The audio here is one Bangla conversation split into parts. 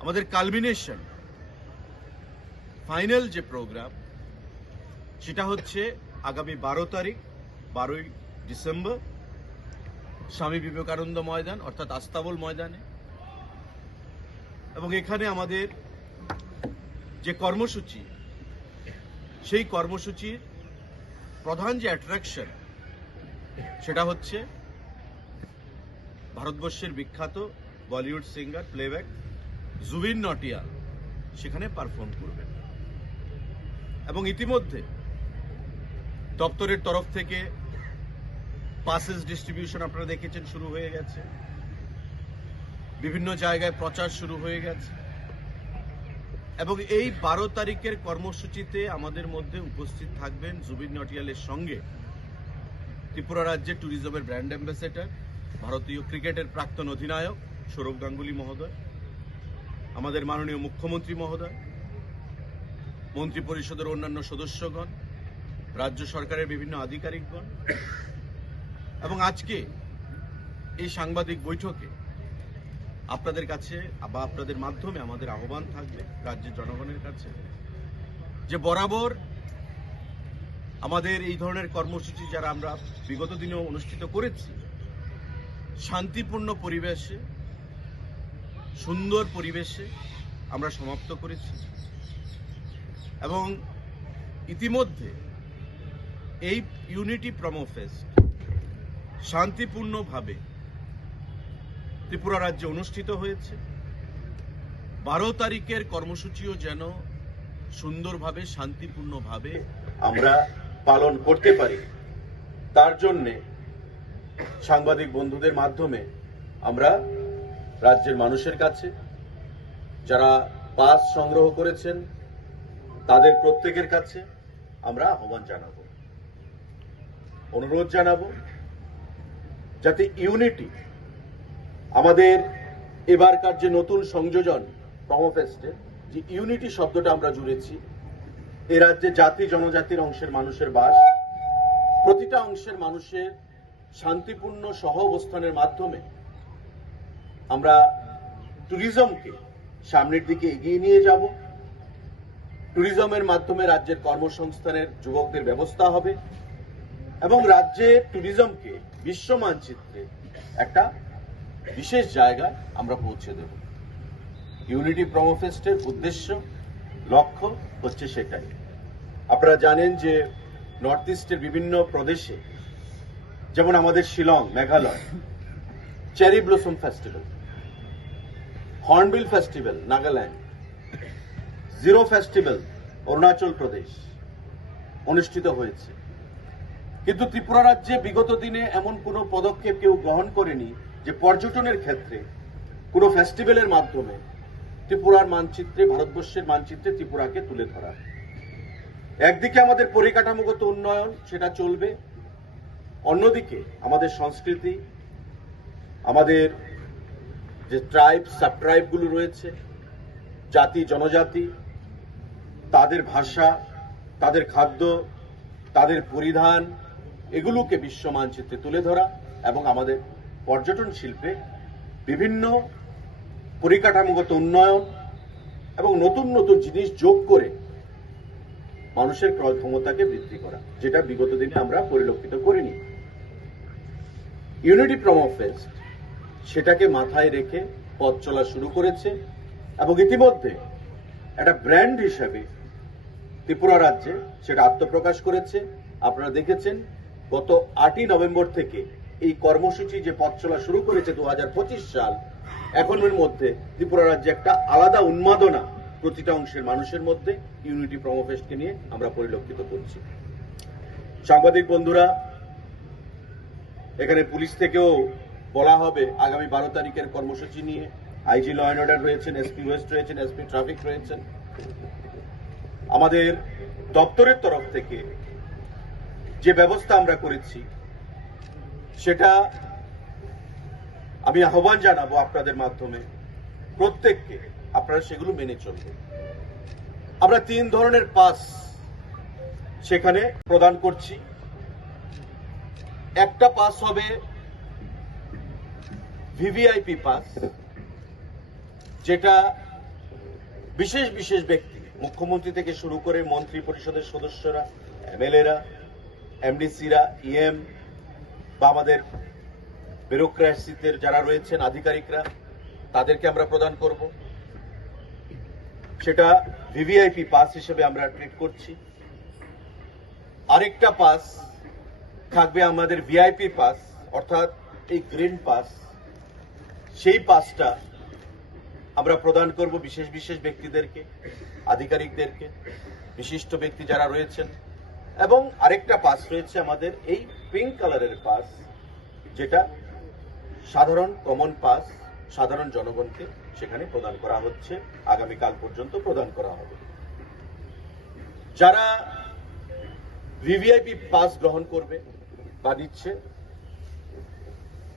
আমাদের কালমিনেশন ফাইনাল যে প্রোগ্রাম সেটা হচ্ছে আগামী বারো তারিখ, বারোই ডিসেম্বর, স্বামী বিবেকানন্দ ময়দান, অর্থাৎ আস্তাবল ময়দানে। এবং এখানে আমাদের যে কর্মসূচি, সেই কর্মসূচির প্রধান যে অ্যাট্রাকশন সেটা হচ্ছে ভারতবর্ষের বিখ্যাত Bollywood singer playback Jubin Nautiyal সেখানে পারফর্ম করবেন। এবং ইতিমধ্যে দপ্তরের তরফ থেকে পাসেস ডিস্ট্রিবিউশন আপনারা দেখেছেন শুরু হয়ে গেছে। বিভিন্ন জায়গায় প্রচার শুরু হয়ে গেছে। এবং এই বারো তারিখের কর্মসূচিতে আমাদের মধ্যে উপস্থিত থাকবেন জুবিন নটিয়ালের সঙ্গে ত্রিপুরা রাজ্যের ট্যুরিজমের ব্র্যান্ড অ্যাম্বাসেডর ভারতীয় ক্রিকেটের প্রাক্তন অধিনায়ক সৌরভ গাঙ্গুলি মহোদয়। আমাদের মাননীয় মুখ্যমন্ত্রী মহোদয় মন্ত্রী পরিষদের অন্যান্য সদস্যগণ, রাজ্য সরকারের বিভিন্ন আধিকারিকগণ এবং আজকে এই সাংবাদিক বৈঠকে আপনাদের কাছে বা আপনাদের মাধ্যমে আমাদের আহ্বান থাকবে রাজ্যের জনগণের কাছে যে বরাবর আমাদের এই ধরনের কর্মসূচি যারা আমরা বিগত দিনেও অনুষ্ঠিত করেছি, শান্তিপূর্ণ পরিবেশে সুন্দর পরিবেশে আমরা সমাপ্ত করেছি। এবং ইতিমধ্যে এই ইউনিটি প্রমো ফেস্ট শান্তিপূর্ণভাবে ত্রিপুরা রাজ্যে অনুষ্ঠিত হয়েছে। বারো তারিখের কর্মসূচিও যেন সুন্দরভাবে, শান্তিপূর্ণভাবে আমরা পালন করতে পারি। তার জন্যে সাংবাদিক বন্ধুদের মাধ্যমে আমরা রাজ্যের মানুষের কাছে, যারা পাস সংগ্রহ করেছেন, তাদের প্রত্যেকের কাছে আমরা আহ্বান জানাব। অনুরোধ জানাব যাতে ইউনিটি আমাদের এবারকার যে নতুন সংযোজন প্রমোফেস্টে যে ইউনিটি শব্দটা আমরা জুড়েছি, এ রাজ্যে জাতি জনজাতির অংশের মানুষের বাস, প্রতিটা অংশের মানুষের শান্তিপূর্ণ সহ অবস্থানের মাধ্যমে আমরা ট্যুরিজমকে সামনের দিকে এগিয়ে নিয়ে যাব। ট্যুরিজমের মাধ্যমে রাজ্যের কর্মসংস্থানের যুবকদের ব্যবস্থা হবে এবং রাজ্যের ট্যুরিজমকে বিশ্ব মানচিত্রে একটা বিশেষ জায়গায় আমরা পৌঁছে দেব। ইউনিটি প্রমোফেস্টের উদ্দেশ্য, লক্ষ্য হচ্ছে সেটাই। আপনারা জানেন যে নর্থ ইস্টের বিভিন্ন প্রদেশে, যেমন আমাদের Shillong, Meghalaya, cherry blossom festival Hornbill festival Nagaland Ziro festival Arunachal Pradesh অনুষ্ঠিত হয়েছে। কিন্তু ত্রিপুরা রাজ্যে বিগত দিনে এমন কোনো পদক্ষেপ কেউ গ্রহণ করেনি যে পর্যটনের ক্ষেত্রে, কোনো ফেস্টিভ্যালের মাধ্যমে ত্রিপুরার মানচিত্রে, ভারতবর্ষের মানচিত্রে ত্রিপুরাকে তুলে ধরা। একদিকে আমাদের পরিকাঠামোগত উন্নয়ন, সেটা চলবে। অন্যদিকে আমাদের সংস্কৃতি, আমাদের যে ট্রাইব সাব ট্রাইবগুলো রয়েছে, জাতি, জনজাতি, তাদের ভাষা, তাদের খাদ্য, তাদের পরিধান, এগুলোকে বিশ্ব মানচিত্রে তুলে ধরা এবং আমাদের পর্যটন শিল্পে বিভিন্ন পরিকাঠামোগত উন্নয়ন এবং নতুন নতুন জিনিস যোগ করে মানুষের ক্রয় ক্ষমতাকে বৃদ্ধি করা, যেটা বিগত দিনে আমরা পরিলক্ষিত করিনি। ইউনিটি প্রমো ফেস্ট সেটাকে মাথায় রেখে পথ চলা শুরু করেছে এবং ইতিমধ্যে একটা ব্র্যান্ড হিসাবে ত্রিপুরা রাজ্যে সেটা আত্মপ্রকাশ করেছে। আপনারা দেখেছেন, গত আটই নভেম্বর থেকে এই কর্মসূচি যে পথ চলা শুরু করেছে দু সাল এখনের মধ্যে ত্রিপুরা রাজ্যে একটা আলাদা উন্মাদনা প্রতিটা অংশের মানুষের মধ্যে ইউনিটি প্রমোফেস্টকে নিয়ে আমরা পরিলক্ষিত করছি। সাংবাদিক বন্ধুরা, এখানে পুলিশ থেকেও বলা হবে আগামী বারো তারিখের কর্মসূচি নিয়ে। আইজি ল অ্যান্ড অর্ডার রয়েছেন এসপি ওয়েস্ট রয়েছেন এসপি ট্রাফিক রয়েছেন। আমাদের দপ্তরের তরফ থেকে যে ব্যবস্থা আমরা করেছি, সেটা আমি আহ্বান জানাব আপনাদের মাধ্যমে, প্রত্যেককে আপনারা সেগুলো মেনে চলবেন। আমরা তিন ধরনের পাস সেখানে প্রদান করছি। একটা পাস হবে ভিভিআইপি পাস যেটা বিশেষ বিশেষ ব্যক্তি, মুখ্যমন্ত্রী থেকে শুরু করে মন্ত্রী পরিষদের সদস্যরা, এমএলএরা, এমডিসিরা, ইএম, বা আমাদের ব্যুরোক্রাসিতে যারা রয়েছেন, আধিকারিকরা, তাদেরকে আমরা প্রদান করব। সেটা ভিভিআইপি পাস হিসেবে আমরা ট্রিট করছি। আরেকটা পাস থাকবে আমাদের ভিআইপি পাস অর্থাৎ এই গ্রিন পাস সেই পাসটা আমরা প্রদান করব বিশেষ বিশেষ ব্যক্তিদেরকে, আধিকারিকদেরকে, বিশিষ্ট ব্যক্তি যারা রয়েছেন। এবং আরেকটা পাস রয়েছে আমাদের এই পিঙ্ক কালারের পাস, যেটা সাধারণ কমন পাস, সাধারণ জনগণকে সেখানে প্রদান করা হচ্ছে, আগামীকাল পর্যন্ত প্রদান করা হবে। যারা ভিভিআইপি পাস গ্রহণ করবে বা দিচ্ছে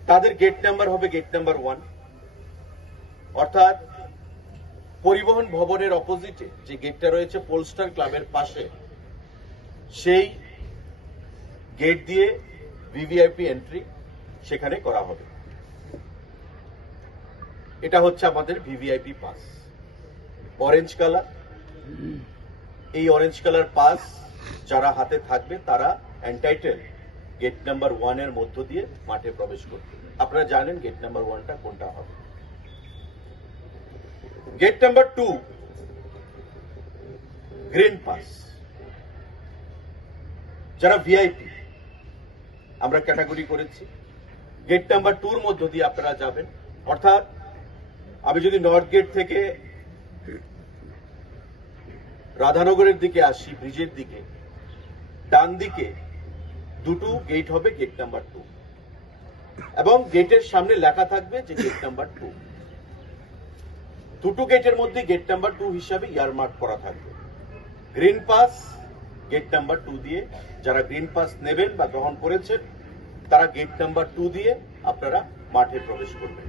তাদের গেট নাম্বার হবে গেট নাম্বার ওয়ান অর্থাৎ পরিবহন ভবনের অপোজিটে যে গেটটা রয়েছে পোলস্টার ক্লাবের পাশে, সেই গেট দিয়ে ভিভিআইপি এন্ট্রি সেখানে করা হবে। এটা হচ্ছে আমাদের ভিভিআইপি পাস। Orange colour. এই অরেঞ্জ কালার পাস যারা হাতে থাকবে, তারা এন্টাইটেল গেট নাম্বার ওয়ানের মধ্য দিয়ে মাঠে প্রবেশ করতে আপনারা জানেন গেট নাম্বার ওয়ানটা কোনটা হবে। Gate number two green pass যারা ভিআইপি আমরা ক্যাটাগরি করেছি। গেট নাম্বার টুর মধ্য দিয়ে আপনারা যাবেন। অর্থাৎ, আমি যদি নর্থ গেট থেকে রাধানগরের দিকে আসি ব্রিজের দিকে, ডান দিকে দুটো গেট হবে গেট নাম্বার টু এবং গেটের সামনে লেখা থাকবে যে গেট নাম্বার টু দুটো গেটের মধ্যে গেট নাম্বার টু হিসাবে ইয়ারমার্ক করা থাকবে। Green pass, gate number two দিয়ে যারা গ্রিন পাস নেবেন বা গ্রহণ করেছেন, তারা গেট নাম্বার টু দিয়ে আপনারা মাঠে প্রবেশ করবেন।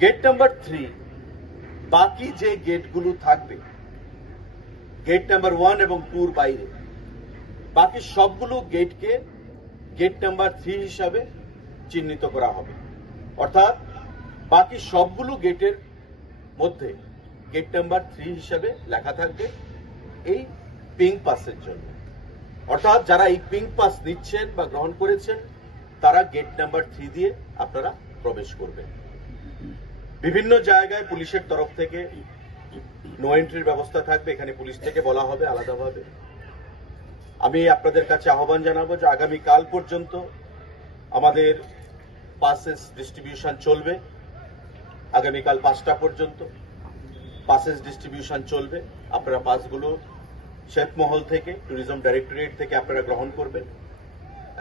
গেট নাম্বার থ্রি, বাকি যে গেটগুলো থাকবে, গেট নাম্বার ওয়ান এবং টুর বাইরে, বাকি সবগুলো গেটকে গেট নাম্বার থ্রি হিসাবে চিহ্নিত করা হবে। অর্থাৎ বাকি সবগুলো গেটের মধ্যে গেট নাম্বার থ্রি হিসাবে লেখা থাকবে এই পিঙ্ক পাসের জন্য। অর্থাৎ যারা এই পিঙ্ক পাস নিচ্ছেন বা গ্রহণ করেছেন, তারা গেট নাম্বার থ্রি দিয়ে আপনারা প্রবেশ করবেন। বিভিন্ন জায়গায় পুলিশের তরফ থেকে নো এন্ট্রির ব্যবস্থা থাকবে, এখানে পুলিশ থেকে বলা হবে আলাদাভাবে। আমি আপনাদের কাছে আহ্বান জানাব যে আগামী কাল পর্যন্ত আমাদের পাসেস ডিস্ট্রিবিউশন চলবে। আগামীকাল পাঁচটা পর্যন্ত পাসেস ডিস্ট্রিবিউশন চলবে। আপনারা পাসগুলো শেখমহল থেকে ট্যুরিজম ডাইরেক্টরেট থেকে আপনারা গ্রহণ করবেন।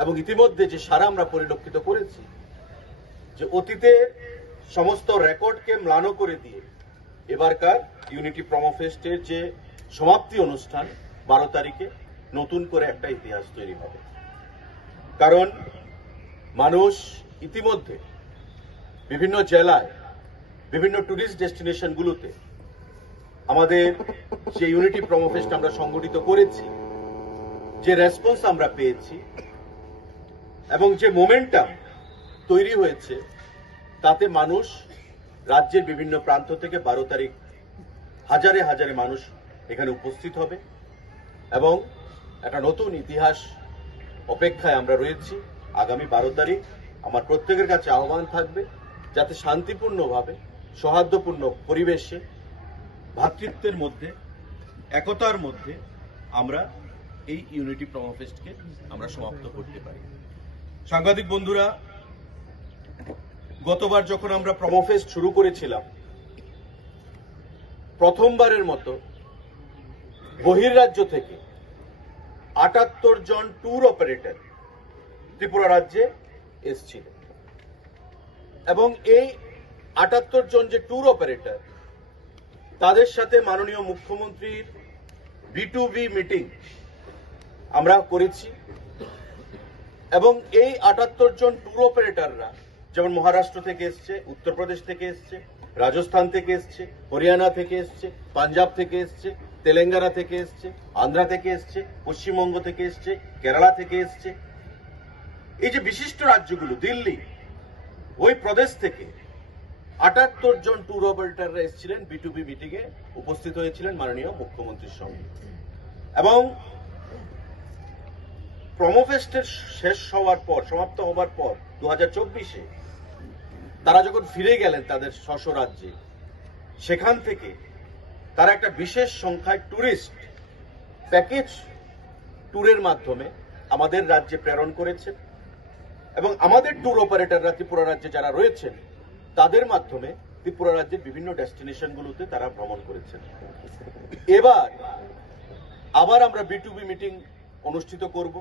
এবং ইতিমধ্যে যে সারা আমরা পরিলক্ষিত করেছি, যে অতীতে সমস্ত রেকর্ডকে ম্লান করে দিয়ে এবারকার ইউনিটি প্রমোফেস্টের যে সমাপ্তি অনুষ্ঠান, বারো তারিখে নতুন করে একটা ইতিহাস তৈরি হবে। কারণ মানুষ ইতিমধ্যে বিভিন্ন জেলায় বিভিন্ন ট্যুরিস্ট ডেস্টিনেশনগুলোতে আমাদের যে ইউনিটি প্রমোফেস্ট আমরা সংগঠিত করেছি, যে রেসপন্স আমরা পেয়েছি, এবং যে মোমেন্টাম তৈরি হয়েছে, তাতে মানুষ রাজ্যের বিভিন্ন প্রান্ত থেকে বারো তারিখ হাজারে হাজারে মানুষ এখানে উপস্থিত হবে, এবং একটা নতুন ইতিহাস অপেক্ষায় আমরা রয়েছি। আগামী বারো তারিখ আমার প্রত্যেকের কাছে আহ্বান থাকবে যাতে শান্তিপূর্ণভাবে সৌহার্দ্যপূর্ণ পরিবেশে, ভ্রাতৃত্বের মধ্যে, একতার মধ্যে আমরা এই ইউনিটি প্রমোফেস্টকে আমরা সমাপ্ত করতে পারি। সাংবাদিক বন্ধুরা, গতবার যখন আমরা প্রমোফেস্ট শুরু করেছিলাম, প্রথমবারের মতো বহির্রাজ্য থেকে আটাত্তর জন ট্যুর অপারেটর ত্রিপুরা রাজ্যে এসছিল এবং এই আটাত্তর জন যে ট্যুর অপারেটর তাদের সাথে মাননীয় মুখ্যমন্ত্রীর বি টু বি মিটিং আমরা করেছি। এবং এই আটাত্তর জন ট্যুর অপারেটররা যেমন মহারাষ্ট্র থেকে এসছে, উত্তরপ্রদেশ থেকে এসছে, রাজস্থান থেকে এসছে, হরিয়ানা থেকে এসছে, পাঞ্জাব থেকে এসছে, তেলেঙ্গানা থেকে এসছে, আন্ধ্রা থেকে এসছে, পশ্চিমবঙ্গ থেকে এসছে, কেরালা থেকে এসছে। এই যে বিশিষ্ট রাজ্যগুলো, দিল্লি, ওই প্রদেশ থেকে আটাত্তর জন ট্যুর অপারেটররা এসেছিলেন বিটুপি মিটিং এ উপস্থিত হয়েছিলেন মাননীয় মুখ্যমন্ত্রীর সঙ্গে। এবং প্রমোফেস্টের শেষ হওয়ার পর, সমাপ্ত হওয়ার পর দু হাজার চব্বিশে তারা যখন ফিরে গেলেন তাদের স্বশ রাজ্যে সেখান থেকে তারা একটা বিশেষ সংখ্যায় ট্যুরিস্ট প্যাকেজ ট্যুরের মাধ্যমে আমাদের রাজ্যে প্রেরণ করেছেন। এবং আমাদের ট্যুর অপারেটররা ত্রিপুরা রাজ্যে যারা রয়েছেন তাদের মাধ্যমে ত্রিপুরা রাজ্যের বিভিন্ন ডেস্টিনেশনগুলোতে তারা ভ্রমণ করেছেন। এবার আবার আমরা বিটুবি মিটিং অনুষ্ঠিত করব।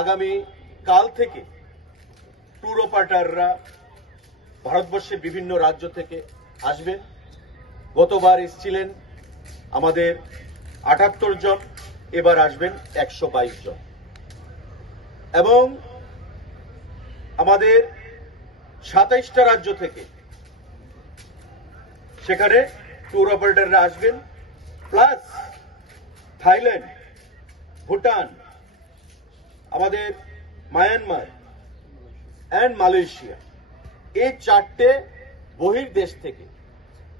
আগামী কাল থেকে ট্যুর অপারেটররা ভারতবর্ষের বিভিন্ন রাজ্য থেকে আসবেন। গতবার এসছিলেন আমাদের আটাত্তর জন, এবার আসবেন একশো বাইশ জন। এবং আমাদের সাতাইশটা রাজ্য থেকে। সেখানে ট্যুর অপারেটররা আসবেন প্লাস থাইল্যান্ড, ভুটান, আমাদের মায়ানমার অ্যান্ড মালয়েশিয়া। এই চারটে বহির দেশ থেকে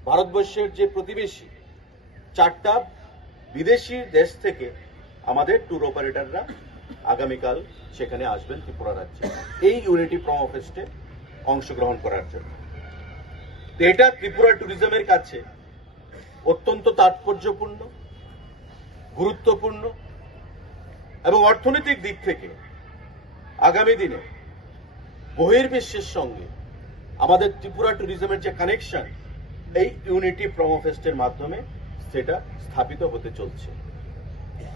ভারতবর্ষের যে প্রতিবেশী, চারটা বিদেশি দেশ থেকে আমাদের ট্যুর অপারেটররা আগামীকাল সেখানে আসবেন ত্রিপুরা রাজ্যে। এই ইউনিটি প্রমো ফেস্টে অংশগ্রহণ করার জন্য। এটা ত্রিপুরা ট্যুরিজমের কাছে অত্যন্ত তাৎপর্যপূর্ণ, গুরুত্বপূর্ণ এবং অর্থনৈতিক দিক থেকে আগামী দিনে বহির্বিশ্বের সঙ্গে আমাদের ত্রিপুরা ট্যুরিজমের যে কানেকশন, এই ইউনিটি প্রমো ফেস্টের মাধ্যমে সেটা স্থাপিত হতে চলছে।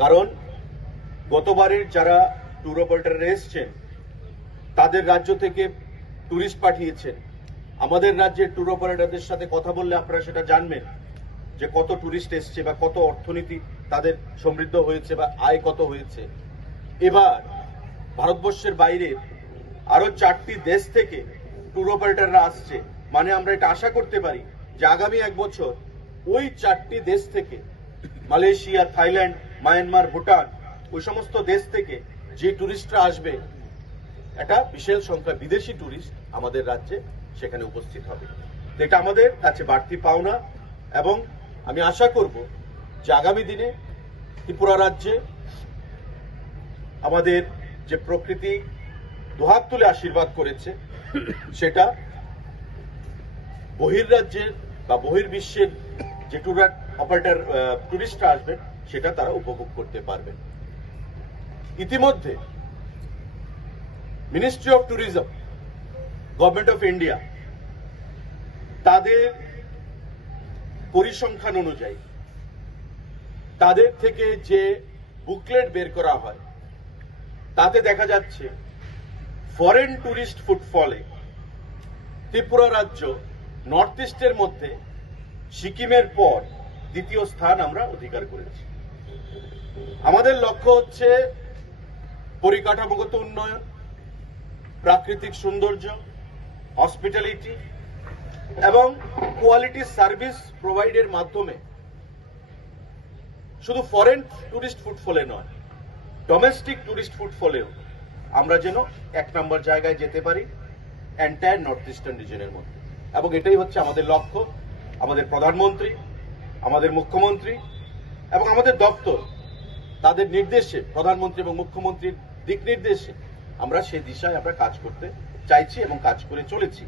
কারণ গতবারের যারা ট্যুর অপারেটররা এসছেন, তাদের রাজ্য থেকে ট্যুরিস্ট পাঠিয়েছেন আমাদের রাজ্যের ট্যুর অপারেটরদের সাথে কথা বললে আপনারা সেটা জানবেন যে কত ট্যুরিস্ট এসছে বা কত অর্থনীতি তাদের সমৃদ্ধ হয়েছে বা আয় কত হয়েছে। এবার ভারতবর্ষের বাইরে আরও চারটি দেশ থেকে ট্যুর অপারেটররা আসছে। মানে আমরা এটা আশা করতে পারি যে আগামী এক বছর ওই চারটি দেশ থেকে মালয়েশিয়া, থাইল্যান্ড, মায়ানমার, ভুটান, ওই সমস্ত দেশ থেকে যে ট্যুরিস্টরা আসবে একটা বিশাল সংখ্যা বিদেশি ট্যুরিস্ট আমাদের রাজ্যে সেখানে উপস্থিত হবে। এটা আমাদের কাছে বাড়তি পাওনা এবং আমি আশা করব যে আগামী দিনে ত্রিপুরা রাজ্যে আমাদের যে প্রকৃতি দুহাত তুলে আশীর্বাদ করেছে, সেটা বহির্রাজ্যের বা বহির্বিশ্বের যে ট্যুর অপারেটর টুরিস্টরা আসবেন, সেটা তারা উপভোগ করতে পারবেন। ইতিমধ্যে ministry of tourism government of India তাদের পরিসংখ্যান অনুযায়ী, তাদের থেকে যে বুকলেট বের করা হয়, তাতে দেখা যাচ্ছে ফরেন ট্যুরিস্ট ফুটফলে ত্রিপুরা রাজ্য নর্থ ইস্টের মধ্যে সিকিমের পর দ্বিতীয় স্থান আমরা অধিকার করেছি। আমাদের লক্ষ্য হচ্ছে পরিকাঠামোগত উন্নয়ন প্রাকৃতিক সৌন্দর্য হসপিটালিটি এবং কোয়ালিটি সার্ভিস প্রোভাইডের মাধ্যমে শুধু ফরেন টুরিস্ট ফুটফলে নয় ডোমেস্টিক টুরিস্ট ফুটফলেও আমরা যেন এক নম্বর জায়গায় যেতে পারি এন্টায়ার নর্থ ইস্টার্ন রিজনের মধ্যে। এবং এটাই হচ্ছে আমাদের লক্ষ্য, আমাদের প্রধানমন্ত্রী, আমাদের মুখ্যমন্ত্রী এবং আমাদের দপ্তর, তাদের নির্দেশে, প্রধানমন্ত্রী এবং মুখ্যমন্ত্রীর দিক নির্দেশে আমরা সে দিশায় আমরা কাজ করতে চাইছি এবং কাজ করে চলেছি।